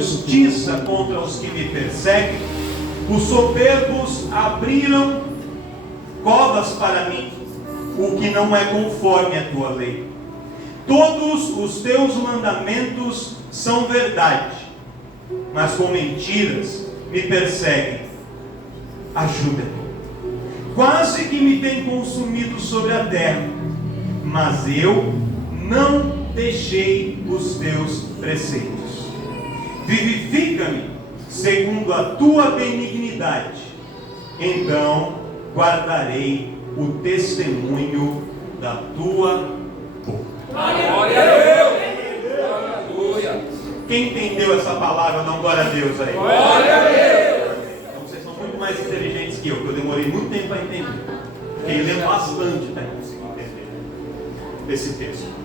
justiça contra os que me perseguem. Os soberbos abriram covas para mim, o que não é conforme a tua lei. Todos os teus mandamentos são verdade, mas com mentiras me perseguem. Ajuda-me. Quase que me tem consumido sobre a terra, mas eu não deixei os teus preceitos. Vivifica-me segundo a tua benignidade, então guardarei o testemunho da tua boca. Glória a Deus! Aleluia! Quem entendeu essa palavra, dá um glória a Deus aí. Glória a Deus! Então vocês são muito mais inteligentes que eu demorei muito tempo para entender. Fiquei lendo bastante para conseguir entender esse texto.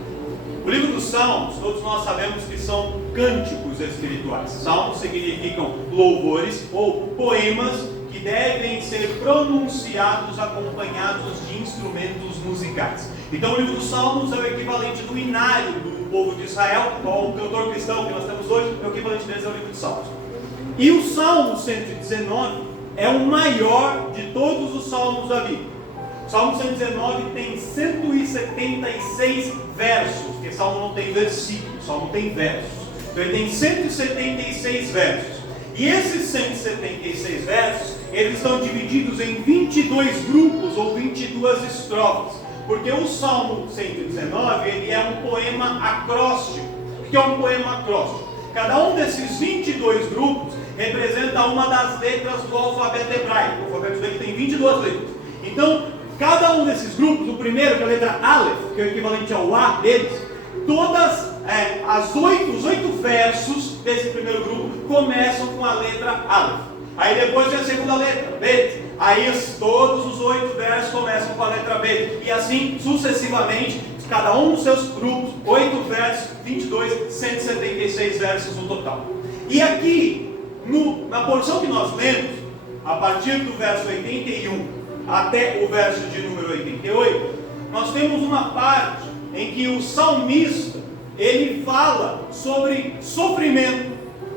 O livro dos Salmos, todos nós sabemos que são cânticos espirituais. Salmos significam louvores ou poemas que devem ser pronunciados acompanhados de instrumentos musicais. Então o livro dos Salmos é o equivalente do inário do povo de Israel, qual o cantor cristão que nós temos hoje, é o equivalente deles ao livro dos Salmos. E o Salmo 119 é o maior de todos os salmos da Bíblia. O Salmo 119 tem 176 versos, porque Salmo não tem versículo, Salmo tem versos. Então ele tem 176 versos. E esses 176 versos, eles estão divididos em 22 grupos ou 22 estrofes. Porque o Salmo 119, ele é um poema acróstico. O que é um poema acróstico? Cada um desses 22 grupos representa uma das letras do alfabeto hebraico. O alfabeto dele tem 22 letras. Então, cada um desses grupos, o primeiro, que é a letra Aleph, que é o equivalente ao A deles, todas os 8 versos desse primeiro grupo começam com a letra Aleph. Aí depois vem a segunda letra, Bet. Aí todos os 8 versos começam com a letra Bet. E assim sucessivamente, cada um dos seus grupos, 8 versos, 22, 176 versos no total. E aqui, na porção que nós lemos, a partir do verso 81 até o verso de número 88, nós temos uma parte em que o salmista, ele fala sobre sofrimento,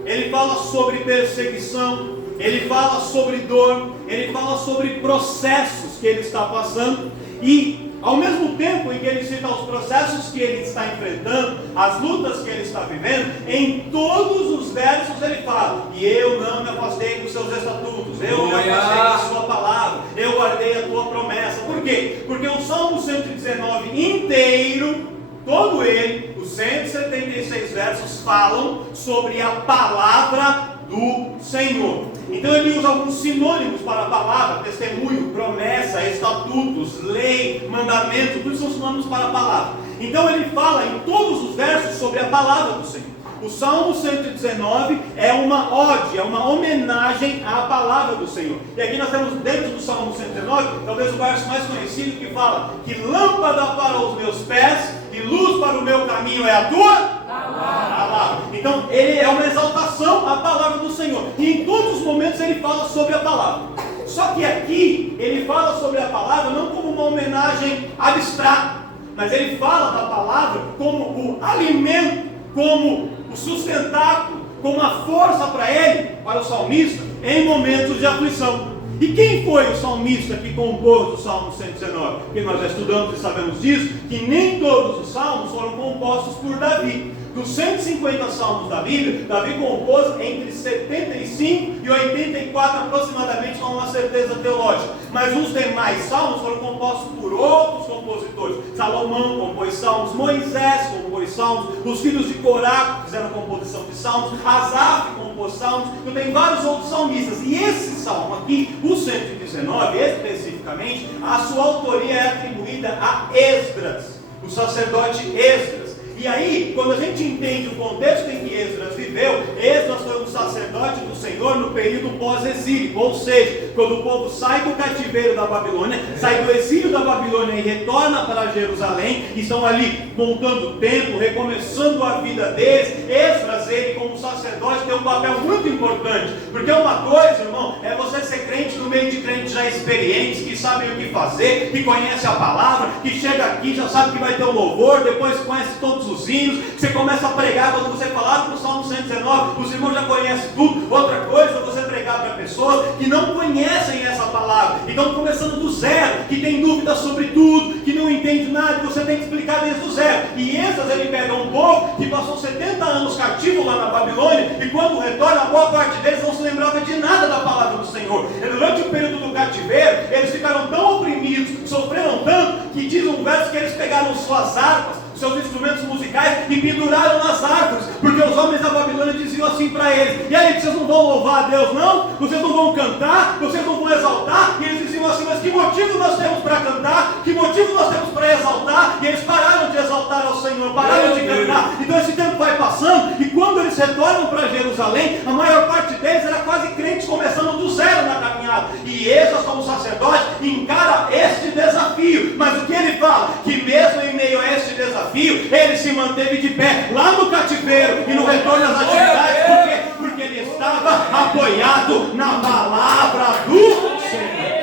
ele fala sobre perseguição, ele fala sobre dor, ele fala sobre processos que ele está passando, e ao mesmo tempo em que ele cita os processos que ele está enfrentando, as lutas que ele está vivendo, em todos os versos ele fala: e eu não me afastei dos seus estatutos, eu me afastei da sua palavra, eu guardei a tua promessa. Por quê? Porque o Salmo 119 inteiro, todo ele, os 176 versos falam sobre a palavra do Senhor. Então ele usa alguns sinônimos para a palavra: testemunho, promessa, estatutos, lei, mandamento, tudo são sinônimos para a palavra. Então ele fala em todos os versos sobre a palavra do Senhor. O Salmo 119 é uma ode, é uma homenagem à palavra do Senhor. E aqui nós temos dentro do Salmo 119, talvez o verso mais conhecido, que fala que lâmpada para os meus pés e luz para o meu caminho é a tua palavra. Então ele é uma exaltação à palavra do Senhor. E em todos os momentos ele fala sobre a palavra. Só que aqui ele fala sobre a palavra não como uma homenagem abstrata, mas ele fala da palavra como o alimento, como o sustentáculo, como a força para ele, para o salmista, em momentos de aflição. E quem foi o salmista que compôs o Salmo 119? Porque nós já estudamos e sabemos disso, que nem todos os salmos foram compostos por Davi. Dos 150 salmos da Bíblia, Davi compôs entre 75 e 84 aproximadamente, com uma certeza teológica. Mas os demais salmos foram compostos por outros compositores. Salomão compôs salmos, Moisés compôs salmos, os filhos de Corá fizeram composição de salmos, Asaf compôs salmos, então tem vários outros salmistas. E esse salmo aqui, o 119 especificamente, a sua autoria é atribuída a Esdras, o sacerdote Esdras. E aí, quando a gente entende o contexto em que Esdras viveu, Esdras foi um sacerdote do Senhor no período pós-exílio, ou seja, quando o povo sai do cativeiro da Babilônia, sai do exílio da Babilônia e retorna para Jerusalém, estão ali montando o templo, recomeçando a vida deles. Esdras, ele como sacerdote, tem um papel muito importante, porque uma coisa, irmão, é você ser crente no meio de crentes já experientes, que sabem o que fazer, que conhecem a palavra, que chega aqui, já sabe que vai ter o louvor, depois conhece todos os hinos, você começa a pregar. Quando você falar para o Salmo 119, os irmãos já conhecem tudo. Outra coisa é você pregar para pessoas que não conhecem essa palavra, e estão começando do zero, que tem dúvidas sobre tudo, que não entende nada, e você tem que explicar desde o zero. E essas ele pega um povo que passou 70 anos cativo lá na Babilônia, e quando retorna, a boa parte deles não se lembrava de nada da palavra do Senhor. E durante o período do cativeiro, eles ficaram tão oprimidos, sofreram tanto, que diz um verso que eles pegaram suas harpas, seus instrumentos musicais, e penduraram nas árvores, porque os homens da Babilônia diziam assim para eles: e aí, vocês não vão louvar a Deus não? Vocês não vão cantar? Vocês não vão exaltar? E eles diziam assim: mas que motivo nós temos para cantar? Que motivo nós temos para exaltar? E eles pararam de exaltar ao Senhor, pararam de cantar. Então esse tempo vai passando, e quando eles retornam para Jerusalém, a maior parte deles era quase crentes, começando do zero na caminhada. E Esdras, como sacerdote, encara este desafio. Mas o que ele fala? Que mesmo em meio a este desafio, ele se manteve de pé lá no cativeiro e no retorno às atividades. Por quê? Porque ele estava apoiado na palavra do Senhor.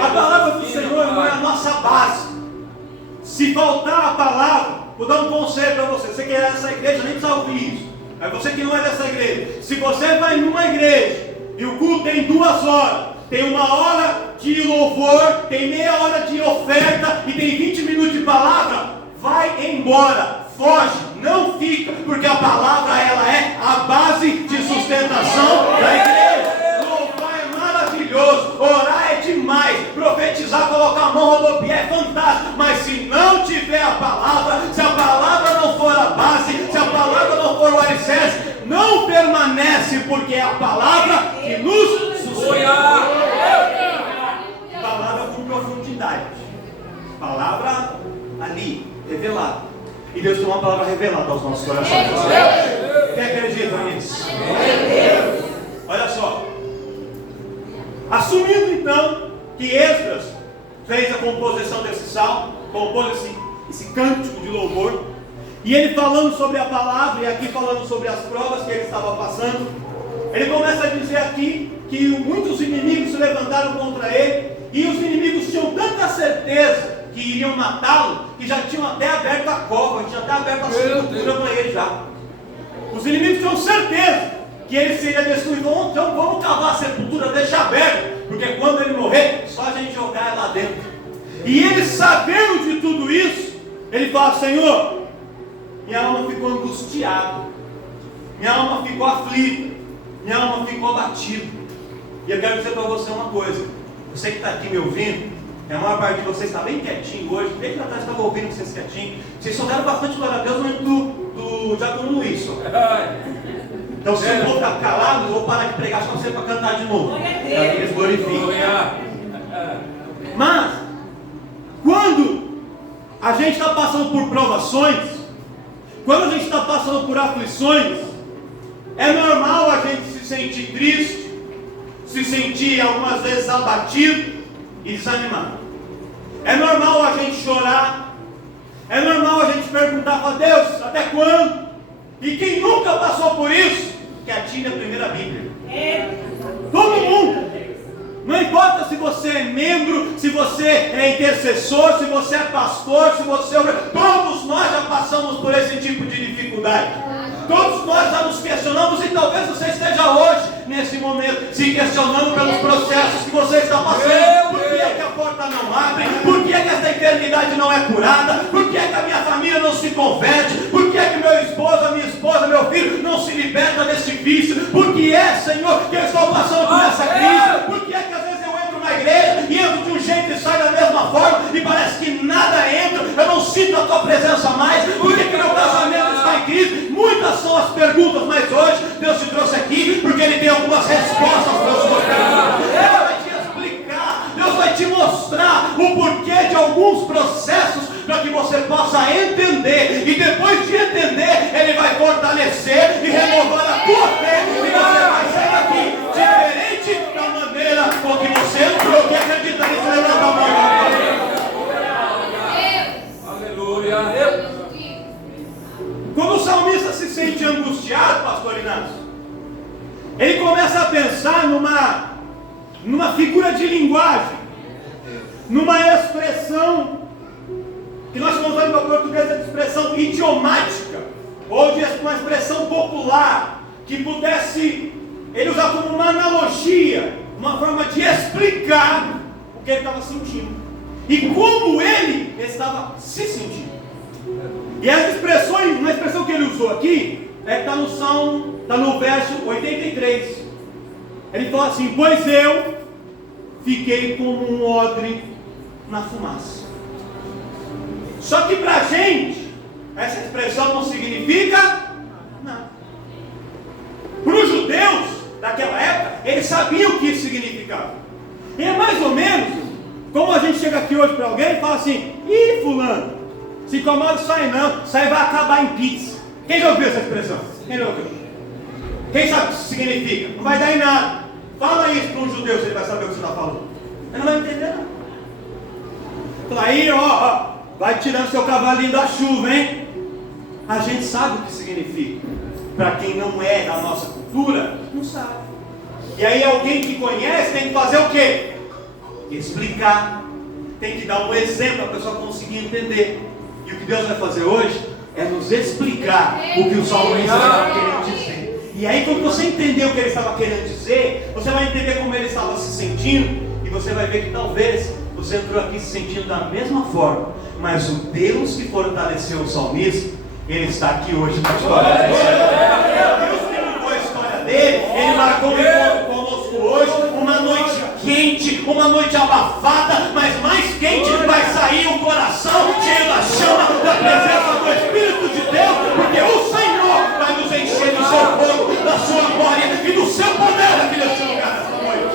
A palavra do Senhor não é a nossa base. Se faltar a palavra, vou dar um conselho para você. Você que é dessa igreja, nem precisa ouvir isso. Mas você que não é dessa igreja, se você vai numa igreja e o culto tem 2 horas, tem 1 hora de louvor, tem meia hora de oferta e tem 20 minutos de palavra, vai embora, foge, não fica, porque a palavra, ela é a base de sustentação da igreja. Louvar é maravilhoso, orar é demais, profetizar, colocar a mão, rodopiar é fantástico, mas se não tiver a palavra, se a palavra não for a base, se a palavra não for o alicerce, não permanece, porque é a palavra que nos sustenta. Palavra com profundidade, palavra ali, revelada. E Deus tem uma palavra revelada aos nossos corações. Quem acredita nisso? Olha só, assumindo então que Esdras fez a composição desse salmo, compôs esse cântico de louvor, e ele falando sobre a palavra, e aqui falando sobre as provas que ele estava passando, ele começa a dizer aqui que muitos inimigos se levantaram contra ele, e os inimigos tinham tanta certeza que iriam matá-lo, que já tinham até aberto a cova, tinham até aberto a sepultura para ele já. Os inimigos tinham certeza que ele seria destruído. Então vamos cavar a sepultura, deixar aberto, porque quando ele morrer, só a gente jogar lá dentro. E ele, sabendo de tudo isso, ele fala: Senhor, minha alma ficou angustiada, minha alma ficou aflita, minha alma ficou abatida. E eu quero dizer para você uma coisa: você que está aqui me ouvindo, a maior parte de vocês está bem quietinho hoje, desde lá atrás estava ouvindo vocês quietinhos, vocês só deram bastante glória a Deus no momento do Diácono Luiz. Então se eu vou ficar calado, eu vou parar de pregar só você para cantar de novo, para que eles glorifiquem. Mas quando a gente está passando por provações, quando a gente está passando por aflições, é normal a gente se sentir triste, se sentir algumas vezes abatido e desanimado. É normal a gente chorar, é normal a gente perguntar para Deus: até quando? E quem nunca passou por isso, que atire a primeira Bíblia. Todo mundo. Não importa se você é membro, se você é intercessor, se você é pastor, se você é... Todos nós já passamos por esse tipo de dificuldade. Todos nós já nos questionamos, e talvez você esteja hoje, nesse momento, se questionando pelos processos que você está passando. Por que é que a porta não abre? Por que é que essa enfermidade não é curada? Por que é que a minha família não se converte? Por que é que meu esposo, a minha esposa, meu filho não se liberta desse vício? Por que é, Senhor, que eu estou passando por essa crise? Por que é que às vezes eu entro na igreja e entro de um jeito e saio da mesma forma e parece que nada entra, eu não sinto a tua presença mais? Por que meu casamento está em crise? Muitas são as perguntas, mas hoje Deus te trouxe aqui porque Ele tem algumas respostas para as suas perguntas. Deus vai te explicar, Deus vai te mostrar o porquê de alguns processos, para que você possa entender, e depois de entender, Ele vai fortalecer e renovar a angustiado, pastor Inácio. Ele começa a pensar numa figura de linguagem, numa expressão que nós chamamos em português de expressão idiomática, ou de uma expressão popular, que pudesse ele usar como uma analogia, uma forma de explicar o que ele estava sentindo e como ele estava se sentindo. E as expressões, uma expressão que ele usou aqui está no Salmo, está no verso 83. Ele fala assim: pois eu fiquei como um odre na fumaça. Só que para a gente essa expressão não significa nada. Para os judeus daquela época, eles sabiam o que isso significava. E é mais ou menos como a gente chega aqui hoje para alguém e fala assim: ih, fulano, se incomoda, sai não, sai vai acabar em pizza. Quem já ouviu essa expressão? Quem já ouviu? Quem sabe o que isso significa? Não vai dar em nada. Fala isso para um judeu, se ele vai saber o que você está falando. Ele não vai entender não. Fala aí, ó, vai tirando seu cavalinho da chuva, hein? A gente sabe o que significa. Para quem não é da nossa cultura, não sabe. E aí alguém que conhece tem que fazer o quê? Explicar. Tem que dar um exemplo para a pessoa conseguir entender. E o que Deus vai fazer hoje é nos explicar o que o salmista estava querendo dizer. E aí quando você entender o que ele estava querendo dizer, você vai entender como ele estava se sentindo, e você vai ver que talvez você entrou aqui se sentindo da mesma forma, mas o Deus que fortaleceu o salmista, ele está aqui hoje na história dele. Deus que mudou a história dele, ele marcou um encontro conosco hoje, uma noite quente, uma noite abafada, mas mais quente vai sair o coração cheio da chama da presença do Espírito de Deus, porque o Senhor vai nos encher do seu fogo, da sua glória e do seu poder aqui nesse lugar nessa noite.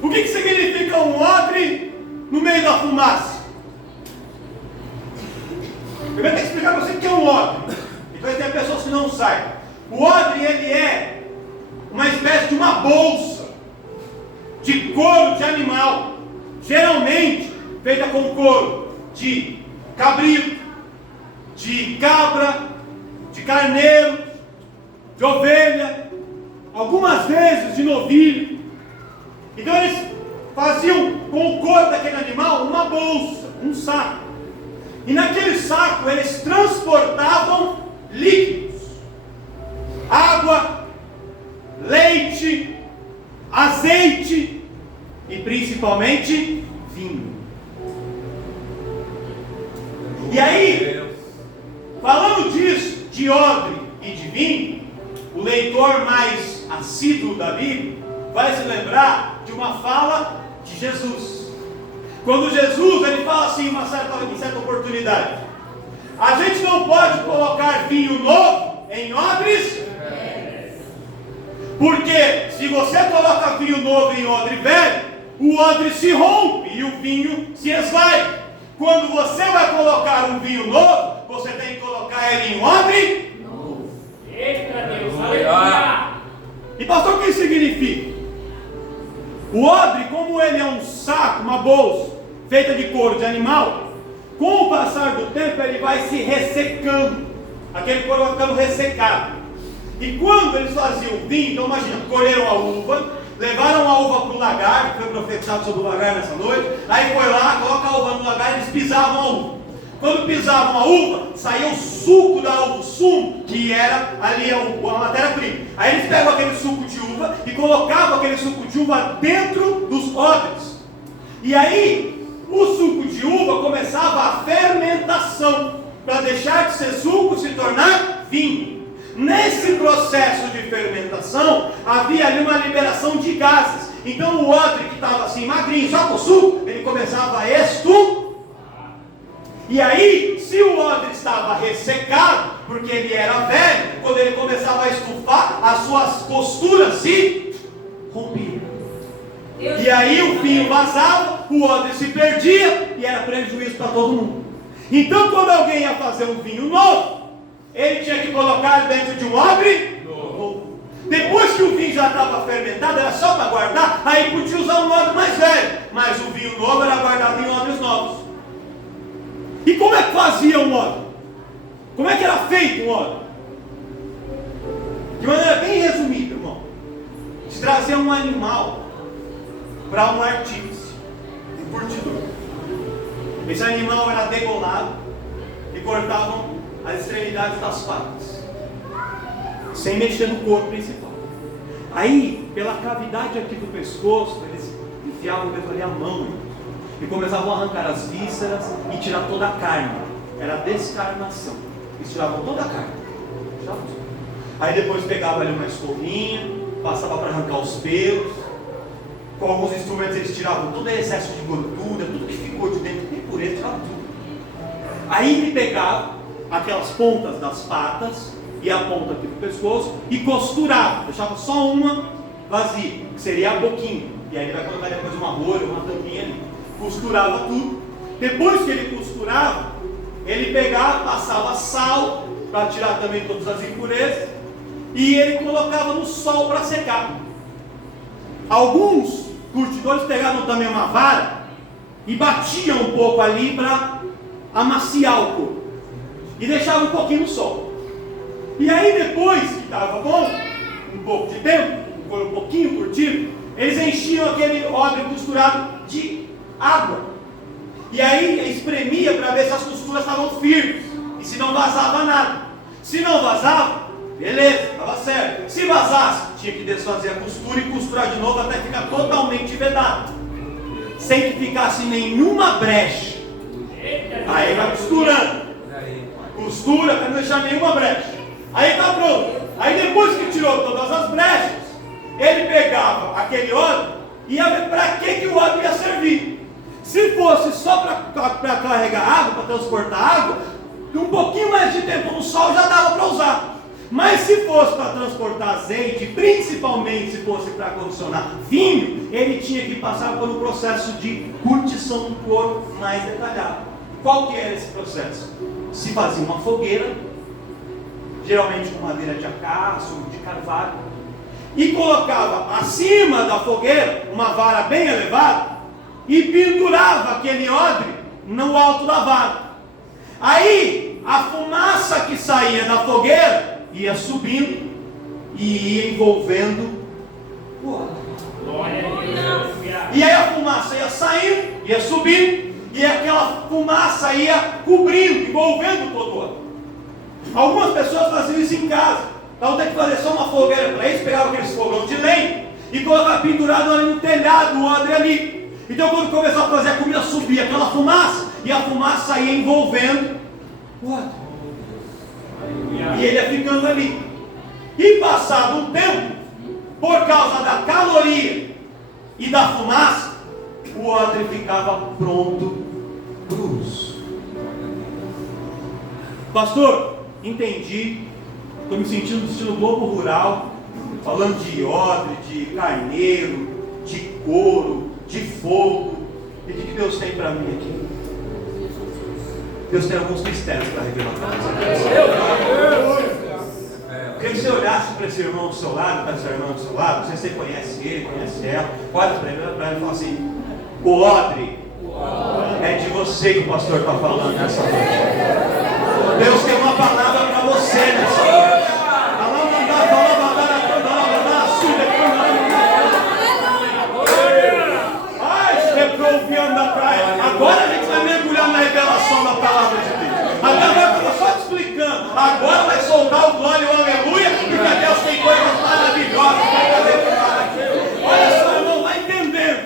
O que significa um odre no meio da fumaça? Eu vou ter que explicar para você o que é um odre. Então tem pessoas que não sabem. O odre, ele é uma espécie de uma bolsa de couro de animal, geralmente feita com couro de cabrito, de cabra, de carneiro, de ovelha, algumas vezes de novilho. Então eles faziam com o couro daquele animal uma bolsa, um saco. E naquele saco eles transportavam líquidos, água, leite, azeite e principalmente vinho. E aí, falando disso, de odre e de vinho, o leitor mais assíduo da Bíblia vai se lembrar de uma fala de Jesus. Quando Jesus ele fala assim em certa oportunidade: a gente não pode colocar vinho novo em odres, porque se você coloca vinho novo em odre velho, o odre se rompe e o vinho se esvai. Quando você vai colocar um vinho novo, você tem que colocar ele em odre novo. Eita Deus, aleluia! E pastor, o que isso significa? O odre, como ele é um saco, uma bolsa feita de couro de animal, com o passar do tempo ele vai se ressecando, aquele couro vai ficando ressecado. E quando eles faziam vinho, então imagina, colheram a uva, levaram a uva para o lagar, que foi profetizado sobre o lagar nessa noite, aí foi lá, coloca a uva no lagar e eles pisavam a uva. Quando pisavam a uva, saía o suco da uva, o sumo, que era ali a matéria-prima. Aí eles pegam aquele suco de uva e colocavam aquele suco de uva dentro dos odres. E aí, o suco de uva começava a fermentação, para deixar de ser suco se tornar vinho. Nesse processo de fermentação, havia ali uma liberação de gases. Então o odre que estava assim magrinho, só com suco, ele começava a estufar. E aí, se o odre estava ressecado, porque ele era velho, quando ele começava a estufar, as suas costuras se rompiam. E aí o vinho vazava, o odre se perdia e era prejuízo para todo mundo. Então quando alguém ia fazer um vinho novo, ele tinha que colocar dentro de um odre novo. Depois que o vinho já estava fermentado, era só para guardar, aí podia usar um odre mais velho, mas o vinho novo era guardado em odres novos. E como é que fazia um odre? Como é que era feito um odre? De maneira bem resumida, irmão. Se trazia um animal para um artífice, um curtidor. Esse animal era degolado e cortavam as extremidades das patas, sem mexer no corpo principal. Aí, pela cavidade aqui do pescoço, eles enfiavam mesmo ali a mão e começavam a arrancar as vísceras e tirar toda a carne. Era descarnação. Eles tiravam toda a carne. Tiravam tudo. Aí depois pegava ali uma escovinha, passava para arrancar os pelos. Com alguns instrumentos eles tiravam todo o excesso de gordura, tudo que ficou de dentro de impureza, tiravam tudo. Aí ele pegava aquelas pontas das patas e a ponta aqui do pescoço e costurava, deixava só uma vazia, que seria a boquinha. E aí ele vai colocar depois uma rolha, uma tampinha ali. Costurava tudo. Depois que ele costurava, ele pegava, passava sal para tirar também todas as impurezas e ele colocava no sol para secar. Alguns curtidores pegavam também uma vara e batiam um pouco ali para amaciar o corpo e deixavam um pouquinho no sol. E aí depois que estava bom, um pouco de tempo, foi um pouquinho curtido, eles enchiam aquele odre costurado de água. E aí espremia para ver se as costuras estavam firmes e se não vazava nada. Se não vazava, beleza, estava certo. Se vazasse, tinha que desfazer a costura e costurar de novo até ficar totalmente vedado, sem que ficasse nenhuma brecha. Aí vai costurando, costura para não deixar nenhuma brecha. Aí está pronto. Aí depois que tirou todas as brechas, ele pegava aquele odre e ia ver para que o odre ia servir. Se fosse só para carregar água, para transportar água, um pouquinho mais de tempo no sol já dava para usar. Mas se fosse para transportar azeite, principalmente se fosse para condicionar vinho, ele tinha que passar por um processo de curtição do couro mais detalhado. Qual que era esse processo? Se fazia uma fogueira, geralmente com madeira de acaço, de carvalho, e colocava acima da fogueira uma vara bem elevada e pendurava aquele odre no alto da vara. Aí a fumaça que saía da fogueira ia subindo e ia envolvendo o odre. E aí a fumaça ia saindo, ia subindo, e aquela fumaça ia cobrindo, envolvendo todo o odre. Algumas pessoas faziam isso em casa. Então tem que fazer só uma fogueira para isso, pegava aqueles fogão de lenha e colocava pendurado ali no telhado o odre ali. Então quando começava a fazer a comida, subia aquela fumaça e a fumaça ia envolvendo o odre. E ele ia ficando ali. E passado um tempo, por causa da caloria e da fumaça, o odre ficava pronto para o uso. Pastor, entendi. Estou me sentindo no estilo Globo Rural, falando de odre, de carneiro, de couro, de fogo. E o que Deus tem para mim aqui? Deus tem alguns mistérios para revelar para você. Eu queria que você olhasse para esse irmão do seu lado, para essa irmã do seu lado, não sei se você conhece ele, conhece ela, olha para ele e fala assim: o odre é de você que o pastor está falando nessa noite. Deus tem uma palavra para você nessa noite. Agora a gente vai mergulhar na revelação da palavra de Deus. Agora eu estou só te explicando. Agora vai soltar o glória e o aleluia, porque Deus tem coisas maravilhosas para fazer aqui. Olha só, irmão, vai entendendo.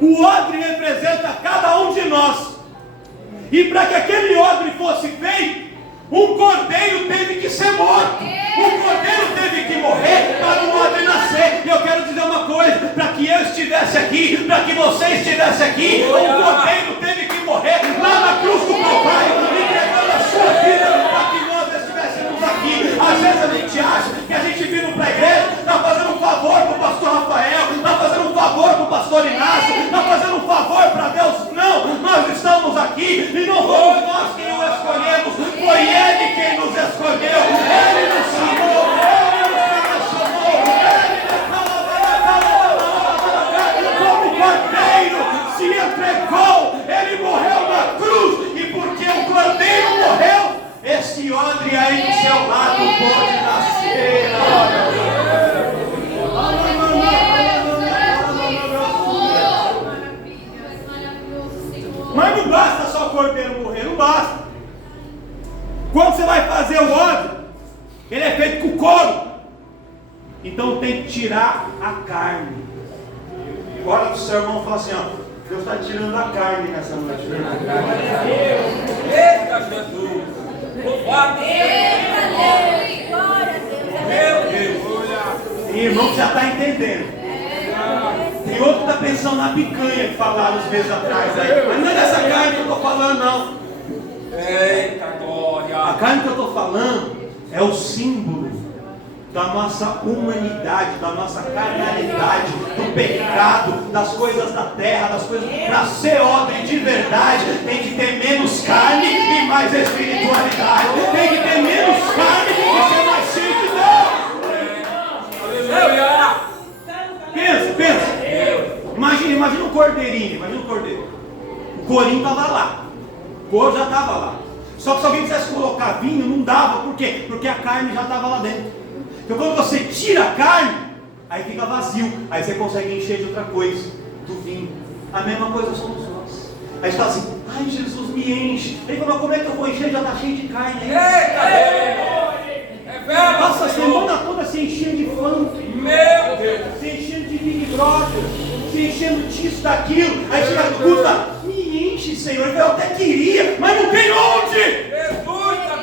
O odre representa cada um de nós. E para que aquele odre fosse feito, um cordeiro teve que ser morto. Um cordeiro teve que morrer para o odre nascer. E eu quero dizer uma coisa: para que eu estivesse aqui, para que você estivesse aqui, um cordeiro teve que morrer lá na cruz do Calvário, entregando a sua vida para que nós estivéssemos aqui. Às vezes a gente acha que a gente vindo para a igreja está fazendo um favor para o pastor Rafael, está fazendo um favor para o pastor Inácio, está fazendo um favor para Deus. Não, nós estamos aqui e não fomos nós quem o escolhemos, foi Ele quem nos escolheu. Ele nos chamou, Ele nos selecionou, Ele como cordeiro se entregou Quando você vai fazer o odre, ele é feito com couro. Então tem que tirar a carne. Olha para o seu irmão e fala assim, ó, Deus está tirando a carne nessa noite. Eita Jesus! Louvado! Meu Deus! Tem irmão que já está entendendo. Tem outro que está pensando na picanha que falaram uns meses atrás aí. Mas não é dessa carne que eu estou falando, não. Eita glória! A carne que eu estou falando é o símbolo da nossa humanidade, da nossa carnalidade, do pecado, das coisas da terra, das coisas. Para ser homem de verdade, tem que ter menos carne e mais espiritualidade. Tem que ter menos carne e ser mais cheio de Deus. Aleluia! Pensa. Imagina um cordeirinho, O corinho estava lá. O couro já estava lá. Só que se alguém quisesse colocar vinho, não dava. Por quê? Porque a carne já estava lá dentro. Então quando você tira a carne, aí fica vazio. Aí você consegue encher de outra coisa, do vinho. A mesma coisa somos nós. Aí você fala assim, ai Jesus me enche. Ele fala, mas como é que eu vou encher? Já está cheio de carne aí. Eita Deus! É velho! Passa a semana toda se enchendo de funk. Meu Deus! Se enchendo de Big Brother. Se enchendo disso, daquilo. Aí chega a escuta, me enche, Senhor. Eu até queria, mas não tem onde. Jesus da Eu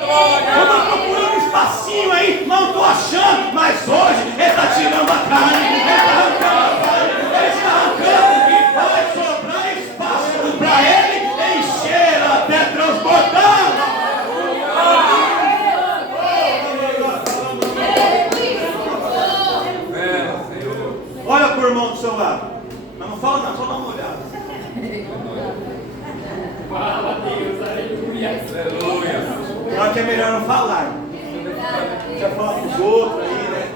glória! estou procurando um espacinho aí, não estou achando, mas hoje Ele está tirando a carne, Ele está arrancando a carne, Ele está arrancando e vai sobrar espaço para Ele encher até transbordar. Olha para o irmão do seu lado, mas não fala não, só dá uma olhada. Aleluia! Claro que é melhor não falar. Já fala com os outros aí, né?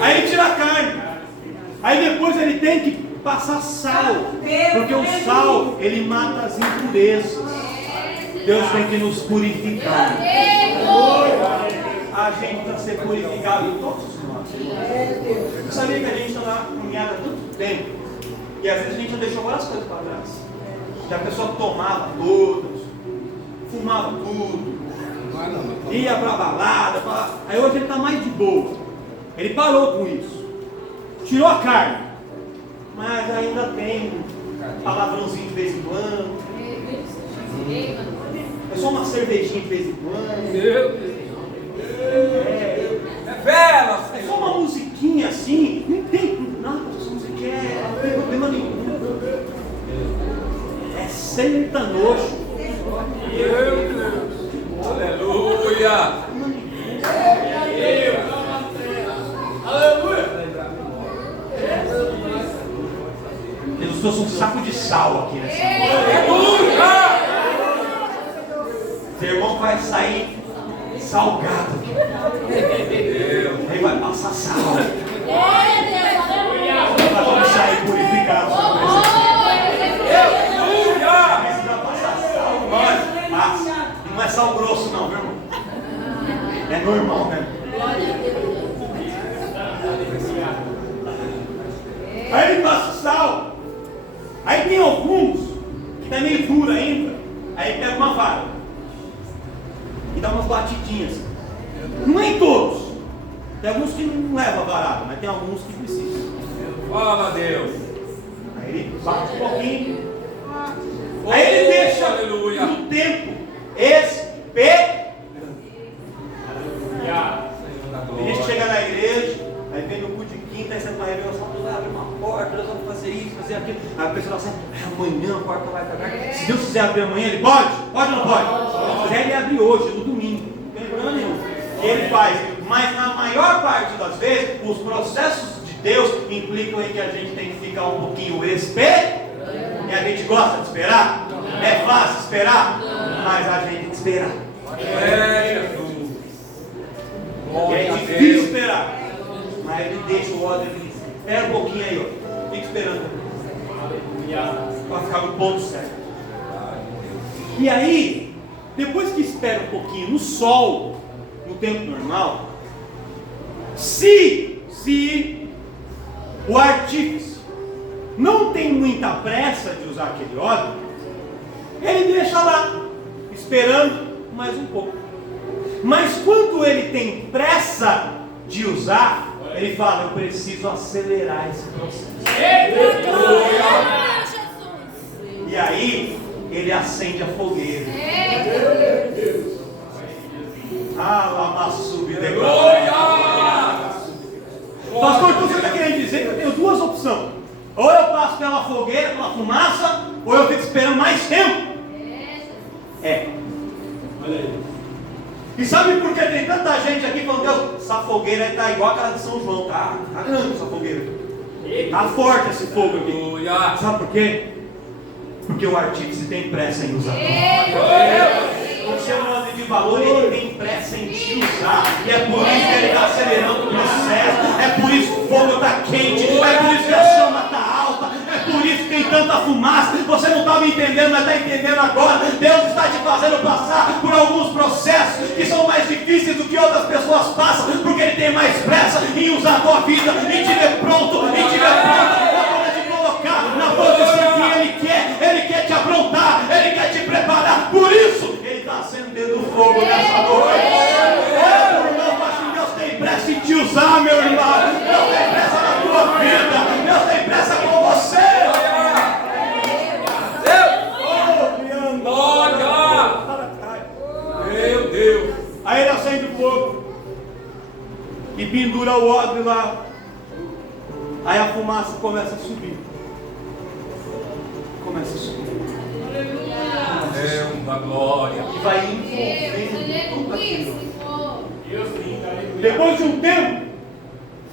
Aí ele tira a carne. Aí depois ele tem que passar sal. Porque o sal, ele mata as impurezas. Deus tem que nos purificar. A gente precisa ser purificado em todos nós. Você sabia que a gente está na caminhada há tanto tempo? E às vezes a gente já deixou várias coisas para trás. Já a pessoa tomava todas, fumava tudo, ia para a balada, aí hoje ele está mais de boa. Ele parou com isso, tirou a carne, mas ainda tem palavrãozinho de vez em quando, é só uma cervejinha de vez em quando, Meu Deus! É vela! é só uma musiquinha assim, não tem nada, essa musiquinha não tem problema nenhum. É sertanojo. Meu Deus! Aleluia! Jesus trouxe um saco de sal aqui nessa. Aleluia! Seu irmão vai sair salgado. Aí vai passar sal. Vai deixar ele purificado. Precisa passar sal. Olha, passa. Não é sal grosso não, meu irmão. É normal, né? Aí ele passa o sal. Aí tem alguns que tá meio duro ainda. Aí pega uma vara e dá umas batidinhas. Não é em todos. Tem alguns que não levam a varada, mas tem alguns que precisam. Fala Deus! Aí ele bate um pouquinho. Aí ele deixa aleluia. no tempo esperando. Tem gente que chega na igreja, aí vem no culto de quinta, aí você vai revelação, Deus vai abrir uma porta, Deus vai fazer isso, fazer aquilo. Aí a pessoa fala assim, amanhã a porta vai acabar. Se Deus quiser abrir amanhã, ele pode? Pode ou não pode? Se quiser, ele abre hoje, no domingo. Não tem problema nenhum. Ele faz. Mas na maior parte das vezes, os processos de Deus implicam em que a gente tem que ficar um pouquinho esperando. E a gente gosta de esperar? É fácil esperar? Mas a gente tem que esperar. É Jesus! E é difícil esperar. Mas ele deixa o ódio ali. Espera um pouquinho aí, ó. Fica esperando. Para ficar no ponto certo. E aí, depois que espera um pouquinho no sol, no tempo normal, se o artífice não tem muita pressa de usar aquele óleo, ele deixa lá. esperando mais um pouco. Mas quando ele tem pressa de usar, ele fala: eu preciso acelerar esse processo. E aí ele acende a fogueira. Pastor, então você está querendo dizer que eu tenho duas opções: ou eu passo pela fogueira, pela fumaça, ou eu fico esperando mais tempo. Olha aí. E sabe por que tem tanta gente aqui falando: Deus, essa fogueira está igual aquela de São João, tá grande essa fogueira, tá forte esse fogo aqui. Sabe por quê? Porque o artífice tem pressa em usar. O seu nome de valor, ele tem pressa em te usar. E é por isso que ele está acelerando o processo. É por isso que o fogo está quente. É por isso que a chama está alta. É por isso que tem tanta fumaça. Você não estava entendendo, mas está entendendo agora. Deus está te fazendo passar por alguns processos que são mais difíceis do que outras pessoas passam, porque ele tem mais pressa em usar a tua vida, em te ver pronto, em te ver pronto, para te colocar na posição que ele quer te aprontar, ele quer te preparar. Por isso ele está acendendo o fogo nessa noite. Olha por irmão, assim, Deus tem pressa em te usar, meu irmão. Deus tem pressa na tua vida. Deus tem pressa com você. Meu Deus. Aí ele acende o fogo e pendura o odre lá. Aí a fumaça começa a subir. Deus da glória. E vai envolvendo tudo aquilo. Depois de um tempo,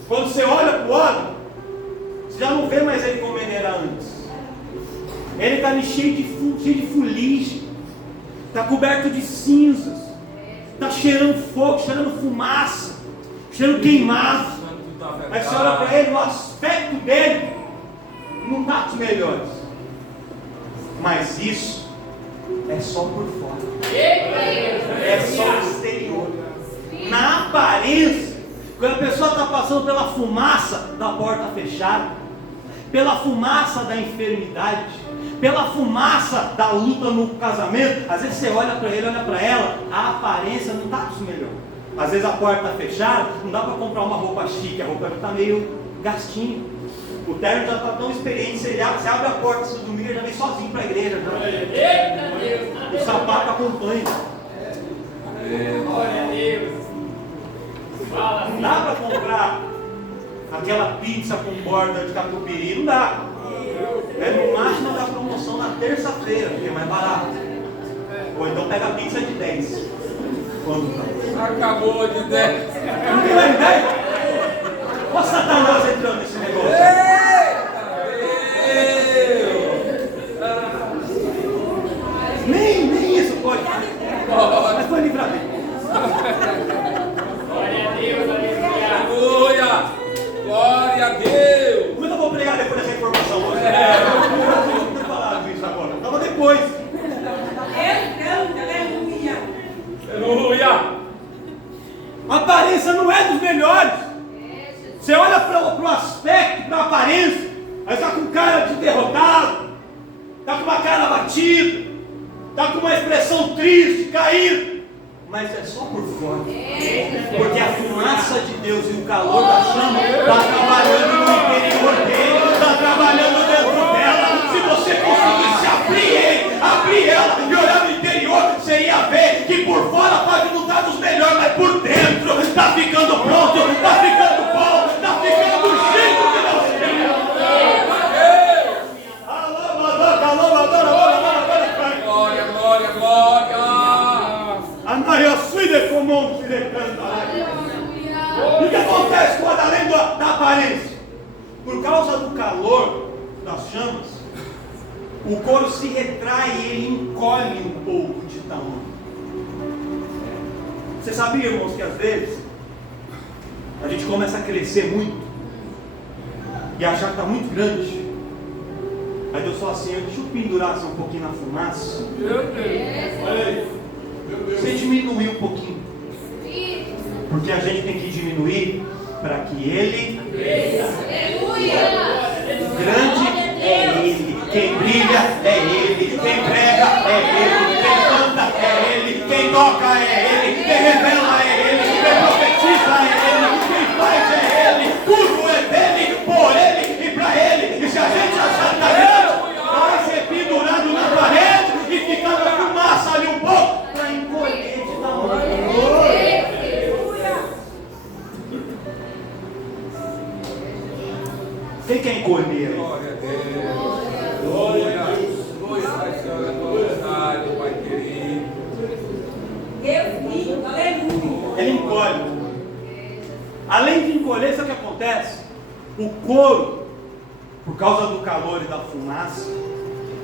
quando você olha para o odre, você já não vê mais ele como ele era antes. Ele está ali cheio de fuligem, está coberto de cinzas, está cheirando fogo, cheirando fumaça, cheirando queimado. Aí você olha para ele, o aspecto dele não está dos melhores. Mas isso é só por fora, é só o exterior. Na aparência, quando a pessoa está passando pela fumaça da porta fechada, pela fumaça da enfermidade, pela fumaça da luta no casamento, às vezes você olha para ele, olha para ela, a aparência não está dos melhores. Às vezes a porta está fechada, não dá para comprar uma roupa chique, a roupa está meio gastinho. O terno já está tão experiente, você abre a porta esse domingo e já vem sozinho para a igreja. Já. O sapato acompanha. Glória a Deus. Não dá para comprar aquela pizza com borda de catupiry, não dá. É no máximo da promoção na terça-feira, que é mais barato. Ou então pega a pizza de 10. Quando tá? Acabou de 10. Não tem mais 10? Olha Satanás entrando nesse negócio. Nem isso pode. Mas foi livramento. Glória a Deus, Aleluia. Glória a Deus. Como eu vou pregar depois dessa informação hoje? Eu não vou falar disso agora. Estava depois. Aleluia. A aparência não é dos melhores. Você olha para o aspecto, para a aparência, aí está com cara de derrotado, está com uma cara abatida, está com uma expressão triste, caída, mas é só por fora, porque a fumaça de Deus e o calor da chama está trabalhando no interior dele, está trabalhando dentro dela. Se você conseguisse abrir ela e olhar no interior, você ia ver que por fora pode não estar dos melhores, mas por dentro está ficando pronto, está ficando bom, está ficando do jeito que Deus quer. Glória, glória, glória. A Maria Suíde comum se decanta. E o que acontece com além da aparência? Por causa do calor das chamas, o couro se retrai e ele encolhe um pouco de tamanho. Você sabia, irmãos, que às vezes a gente começa a crescer muito e achar que está muito grande. Aí Deus fala assim: deixa eu pendurar um pouquinho na fumaça. Olha aí, você diminuir um pouquinho, porque a gente tem que diminuir para que Ele grande é Ele, quem brilha é Ele, quem prega é Ele, quem canta é Além de encolher, sabe o que acontece? O couro, por causa do calor e da fumaça,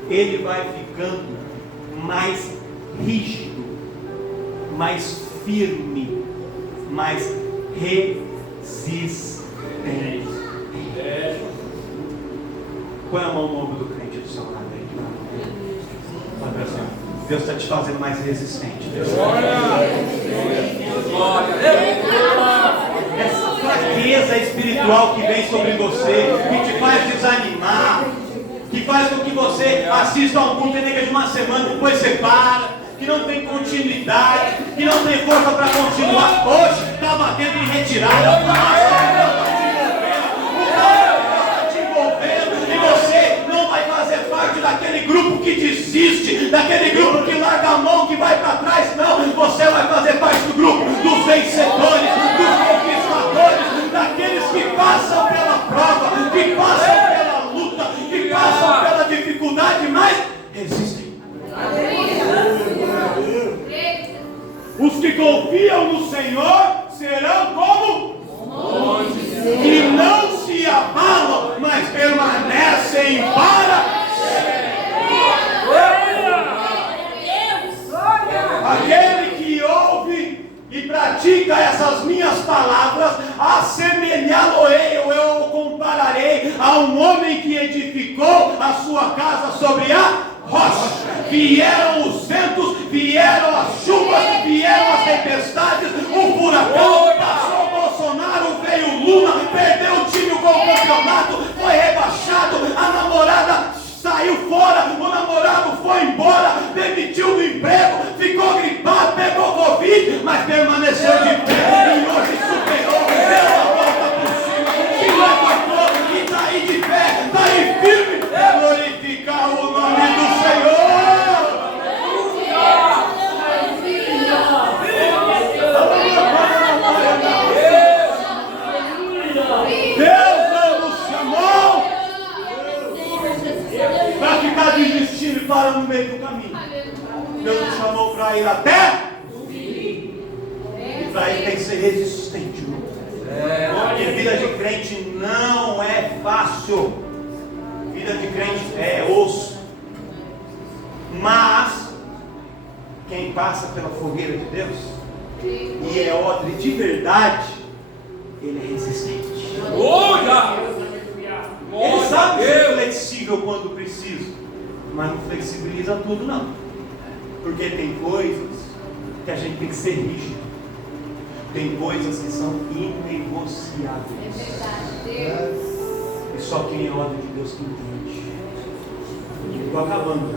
ele vai ficando mais rígido, mais firme, mais resistente. Põe a mão no ombro do crente do seu lado aí. Deus está te fazendo mais resistente. Essa fraqueza espiritual que vem sobre você, que te faz desanimar, que faz com que você assista a um culto e negue de uma semana, depois você para, que não tem continuidade, que não tem força para continuar. Hoje está batendo em retirada, daquele grupo que desiste, daquele grupo que larga a mão, que vai para trás. Não, você vai fazer parte do grupo dos vencedores, dos conquistadores, daqueles que passam pela prova, que passam pela luta, que passam pela dificuldade, mas resistem. Os que confiam no Senhor serão como montes que não se abalam, mas permanecem para aquele que ouve e pratica essas minhas palavras, assemelhá-lo-ei, eu o compararei a um homem que edificou a sua casa sobre a rocha. Vieram os ventos, vieram as chuvas, vieram as tempestades, o furacão, passou o Bolsonaro, veio o Lula, perdeu o time com o campeonato, foi rebaixado, a namorada saiu fora, o namorado foi embora, demitiu do emprego, ficou gripado, pegou Covid, mas permaneceu de pé e hoje superou, deu a volta por cima, se levantou e está aí de pé, está aí firme, glorificar o nome do Senhor. Deus nos chamou para ficar desistindo e parar no meio do caminho. Deus nos chamou para ir até e para ir tem que ser resistente. Porque vida de crente não é fácil. Vida de crente é osso. Mas quem passa pela fogueira de Deus e é odre de verdade, ele é resistente. Ele sabe ser flexível quando precisa, mas não flexibiliza tudo não. Porque tem coisas que a gente tem que ser rígido. Tem coisas que são inegociáveis. E só quem é ordem de Deus que entende. Estou acabando.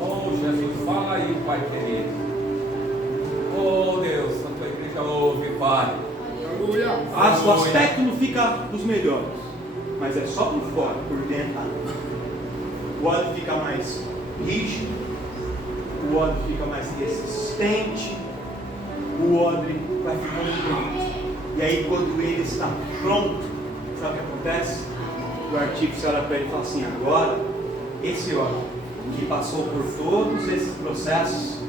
Oh Jesus, fala aí, Pai querido. Oh Deus, a tua igreja ouve, Pai. O aspecto não fica dos melhores, mas é só por fora, por dentro. O óleo fica mais rígido, o óleo fica mais resistente, o óleo vai ficando pronto. E aí quando ele está pronto, sabe o que acontece? O artífice olha para ele e fala assim: agora, esse óleo que passou por todos esses processos,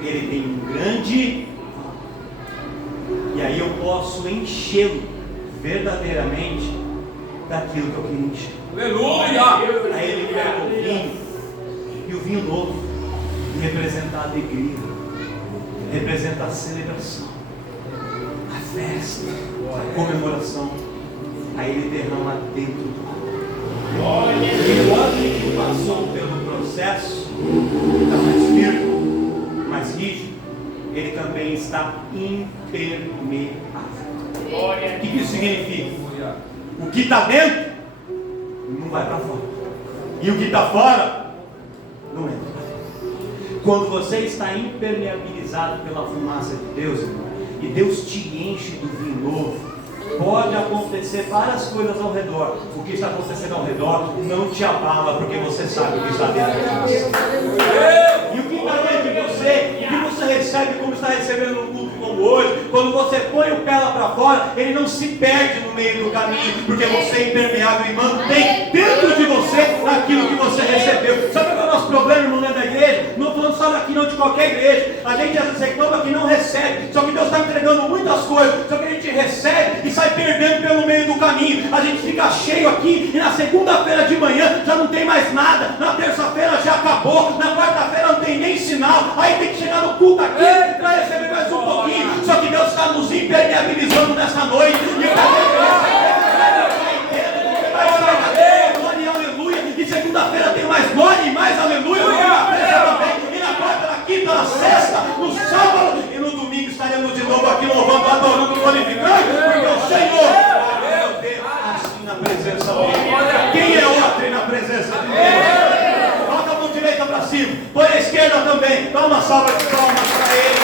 ele tem um grande, e aí eu posso enchê-lo verdadeiramente daquilo que eu queria encher. Aleluia! Aí ele pega o vinho, e o vinho novo representa a alegria, representa a celebração, a festa, a comemoração. Aí ele derrama dentro do e o homem que passou pelo processo está mais firme, mais rígido, ele também está impermeável. O que isso significa? O que está dentro não vai para fora, e o que está fora não entra. Quando você está impermeabilizado pela fumaça de Deus, e Deus te enche do vinho novo, pode acontecer várias coisas ao redor. O que está acontecendo ao redor não te abala, porque você sabe o que está dentro de você. E o que está dentro de você, o que você recebe, como está recebendo no culto como hoje, quando você põe o pé lá para fora, ele não se perde no meio do caminho, porque você é impermeável e mantém dentro de você aquilo que você recebeu. Sabe qual é o nosso problema, irmão, dentro da igreja? Não falando só daqui, não, de qualquer igreja. A gente às vezes reclama que não recebe, só que Deus está entregando muitas coisas, só que a gente recebe e sai perdendo pelo meio do caminho. A gente fica cheio aqui e na segunda-feira de manhã já não tem mais nada. Na terça-feira já acabou. Na quarta-feira não tem nem sinal. Aí tem que chegar no culto aqui para receber mais um pouquinho. Só que Deus está nos impermeabilizando nessa noite. Glória e aleluia. E segunda-feira tem mais glória e mais aleluia. E na quarta, na quinta, na sexta, no sábado e no domingo estaremos de novo aqui louvando, adorando, glorificando. Porque o Senhor assim na presença dele. Quem é outro na presença de Deus? Coloca a mão direita para cima, põe a esquerda também. Dá uma salva de palmas para ele.